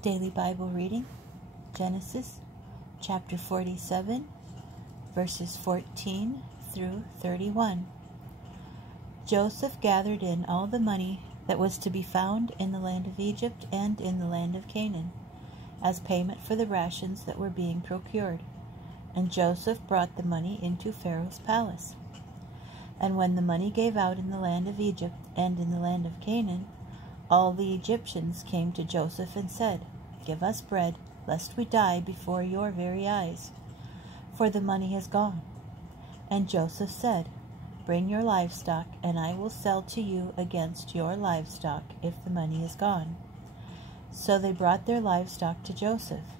Daily Bible reading, Genesis chapter 47, verses 14 through 31. Joseph gathered in all the money that was to be found in the land of Egypt and in the land of Canaan, as payment for the rations that were being procured. And Joseph brought the money into Pharaoh's palace. And when the money gave out in the land of Egypt and in the land of Canaan, all the Egyptians came to Joseph and said, "Give us bread, lest we die before your very eyes, for the money is gone." And Joseph said, "Bring your livestock, and I will sell to you against your livestock if the money is gone." So they brought their livestock to Joseph,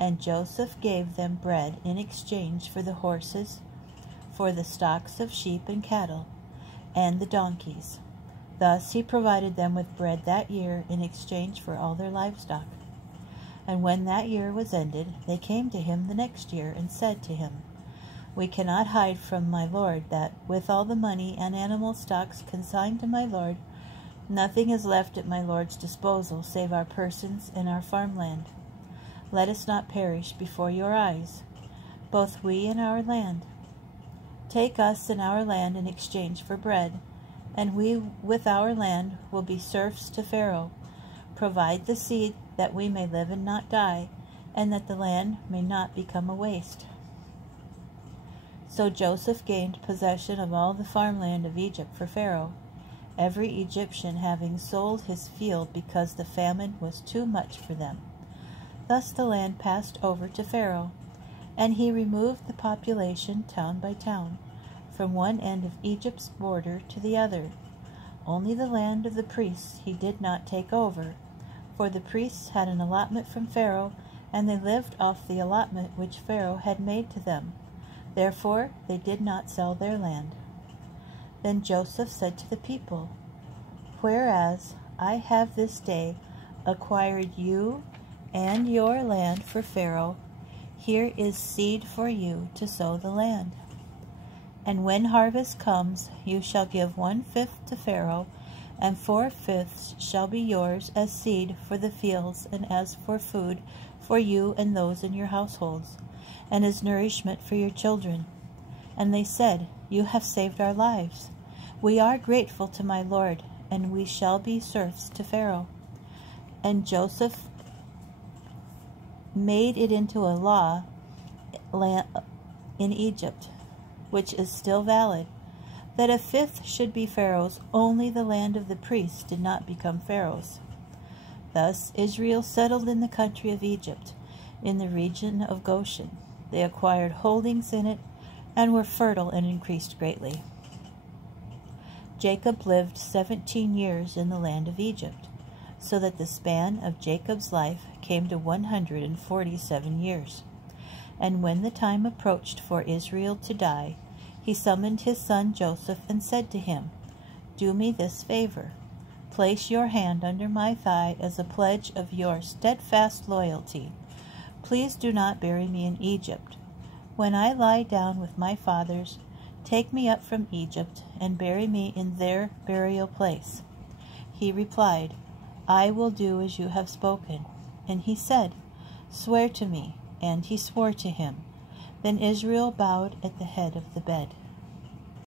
and Joseph gave them bread in exchange for the horses, for the stocks of sheep and cattle, and the donkeys. Thus he provided them with bread that year in exchange for all their livestock. And when that year was ended, they came to him the next year and said to him, "We cannot hide from my lord that, with all the money and animal stocks consigned to my lord, nothing is left at my lord's disposal save our persons and our farmland. Let us not perish before your eyes, both we and our land. Take us and our land in exchange for bread, and we with our land will be serfs to Pharaoh. Provide the seed that we may live and not die, and that the land may not become a waste." So Joseph gained possession of all the farmland of Egypt for Pharaoh, every Egyptian having sold his field because the famine was too much for them. Thus the land passed over to Pharaoh, and he removed the population town by town, from one end of Egypt's border to the other. Only the land of the priests he did not take over, for the priests had an allotment from Pharaoh, and they lived off the allotment which Pharaoh had made to them. Therefore they did not sell their land. Then Joseph said to the people, "Whereas I have this day acquired you and your land for Pharaoh, here is seed for you to sow the land. And when harvest comes, you shall give 1/5 to Pharaoh, and 4/5 shall be yours as seed for the fields and as for food for you and those in your households, and as nourishment for your children." And they said, "You have saved our lives. We are grateful to my lord, and we shall be serfs to Pharaoh." And Joseph made it into a law in Egypt, which is still valid, that 1/5 should be Pharaoh's, only the land of the priests did not become Pharaoh's. Thus Israel settled in the country of Egypt, in the region of Goshen. They acquired holdings in it, and were fertile and increased greatly. Jacob lived 17 years in the land of Egypt, so that the span of Jacob's life came to 147 years. And when the time approached for Israel to die, he summoned his son Joseph and said to him, "Do me this favor. Place your hand under my thigh as a pledge of your steadfast loyalty. Please do not bury me in Egypt. When I lie down with my fathers, take me up from Egypt and bury me in their burial place." He replied, "I will do as you have spoken." And he said, "Swear to me." And he swore to him. Then Israel bowed at the head of the bed.